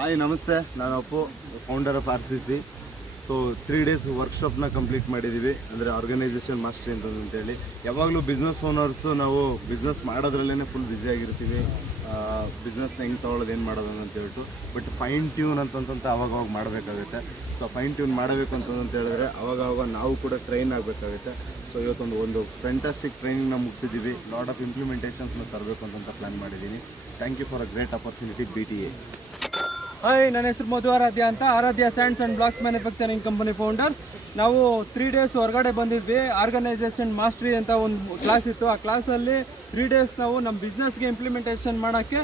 Hi ನಮಸ್ತೆ, ನಾನು Appu, founder of RCC. So 3 days ವರ್ಕ್ಶಾಪ್ನ ಕಂಪ್ಲೀಟ್ ಮಾಡಿದ್ದೀವಿ. ಅಂದರೆ ಆರ್ಗನೈಸೇಷನ್ ಮಾಸ್ಟ್ರಿ ಅಂತಂತೇಳಿ. ಯಾವಾಗಲೂ ಬಿಸ್ನೆಸ್ ಓನರ್ಸು ನಾವು ಬಿಸ್ನೆಸ್ ಮಾಡೋದ್ರಲ್ಲೇ ಫುಲ್ ಬ್ಯುಸಿಯಾಗಿರ್ತೀವಿ. ಬಿಸ್ನೆಸ್ನ ಹೆಂಗೆ ತೊಗೊಳ್ಳೋದು, ಏನು ಮಾಡೋದು ಅಂತ ಹೇಳ್ಬಿಟ್ಟು. ಬಟ್ ಫೈನ್ ಟ್ಯೂನ್ ಅಂತಂತ ಅವಾಗವಾಗ ಮಾಡಬೇಕಾಗುತ್ತೆ. ಸೊ ಫೈನ್ ಟ್ಯೂನ್ ಮಾಡಬೇಕು ಅಂತಂತ ಹೇಳಿದ್ರೆ ಅವಾಗವಾಗ ನಾವು ಕೂಡ ಟ್ರೈನ್ ಆಗಬೇಕಾಗುತ್ತೆ. ಸೊ ಇವತ್ತೊಂದು ಫ್ಯಾಂಟಾಸ್ಟಿಕ್ ಟ್ರೈನಿಂಗ್ನ ಮುಗಿಸಿದ್ದೀವಿ. ಲಾಟ್ ಆಫ್ ಇಂಪ್ಲಿಮೆಂಟೇಷನ್ಸ್ನ ತರಬೇಕು ಅಂತ ಪ್ಲ್ಯಾನ್ ಮಾಡಿದ್ದೀನಿ. Thank you for a great opportunity BTA. Hi, ನನ್ನ ಹೆಸರು ಮಧು ಆರಾಧ್ಯ ಅಂತ. Aradhya sands and blocks manufacturing company founder. ನಾವು 3 days ಹೊರಗಡೆ ಬಂದಿದ್ವಿ. ಆರ್ಗನೈಸೇಷನ್ ಮಾಸ್ಟ್ರಿ ಅಂತ ಒಂದು ಕ್ಲಾಸ್ ಇತ್ತು. ಆ ಕ್ಲಾಸಲ್ಲಿ 3 days ನಾವು ನಮ್ಮ ಬಿಸ್ನೆಸ್ಗೆ ಇಂಪ್ಲಿಮೆಂಟೇಷನ್ ಮಾಡೋಕ್ಕೆ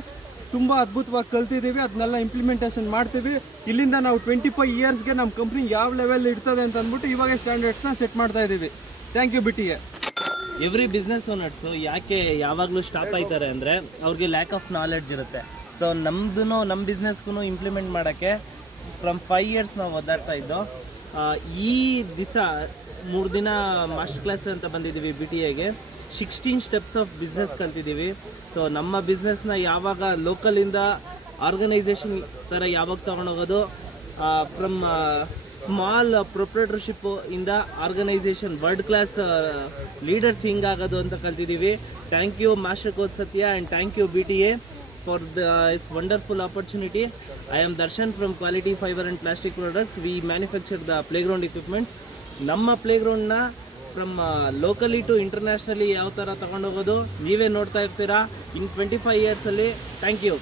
ತುಂಬ ಅದ್ಭುತವಾಗಿ ಕಲ್ತಿದ್ದೀವಿ. ಅದನ್ನೆಲ್ಲ ಇಂಪ್ಲಿಮೆಂಟೇಷನ್ ಮಾಡ್ತೀವಿ. ಇಲ್ಲಿಂದ ನಾವು 25 yearsಗೆ ನಮ್ಮ ಕಂಪ್ನಿ ಯಾವ ಲೆವೆಲ್ ಇರ್ತದೆ ಅಂತ ಅಂದ್ಬಿಟ್ಟು ಇವಾಗ ಸ್ಟ್ಯಾಂಡರ್ಡ್ಸ್ನ ಸೆಟ್ ಮಾಡ್ತಾ ಇದ್ದೀವಿ. Thank you BTA. Every business owners ಯಾಕೆ ಯಾವಾಗಲೂ ಸ್ಟಾಪ್ ಆಯ್ತಾರೆ ಅಂದರೆ ಅವ್ರಿಗೆ ಲ್ಯಾಕ್ ಆಫ್ ನಾಲೆಡ್ಜ್ ಇರುತ್ತೆ. ಸೊ ನಮ್ಮ ಬಿಸ್ನೆಸ್ಗೂ ಇಂಪ್ಲಿಮೆಂಟ್ ಮಾಡೋಕ್ಕೆ ಫ್ರಮ್ 5 years ನಾವು ಒದ್ದಾಡ್ತಾ ಇದ್ದೋ. ಈ ದಿವಸ 3 ದಿನ ಮಾಸ್ಟರ್ ಕ್ಲಾಸ್ ಅಂತ ಬಂದಿದ್ದೀವಿ BTAಗೆ. 16 steps ಆಫ್ ಬಿಸ್ನೆಸ್ ಕಲ್ತಿದ್ದೀವಿ. ಸೊ ನಮ್ಮ ಬಿಸ್ನೆಸ್ನ ಯಾವಾಗ ಲೋಕಲಿಂದ ಆರ್ಗನೈಸೇಷನ್ ಥರ ಯಾವಾಗ ತೊಗೊಂಡೋಗೋದು, ಫ್ರಮ್ ಸ್ಮಾಲ್ ಪ್ರೊಪ್ರೈಟರ್ಶಿಪ್ ಇಂದ ಆರ್ಗನೈಸೇಷನ್ ವರ್ಲ್ಡ್ ಕ್ಲಾಸ್ ಲೀಡರ್ಸ್ ಹಿಂಗಾಗೋದು ಅಂತ ಕಲ್ತಿದ್ದೀವಿ. Thank you master coach Satya and thank you BTA for this wonderful opportunity. I am Darshan from Quality Fiber and Plastic Products. We manufacture the playground equipments. ನಮ್ಮ ಪ್ಲೇಗ್ರೌಂಡ್ನ from locally to internationally ಯಾವ ಥರ ತಗೊಂಡೋಗೋದು ನೀವೇ ನೋಡ್ತಾ ಇರ್ತೀರಾ ಇನ್ 25 yearsಲ್ಲಿ. Thank you.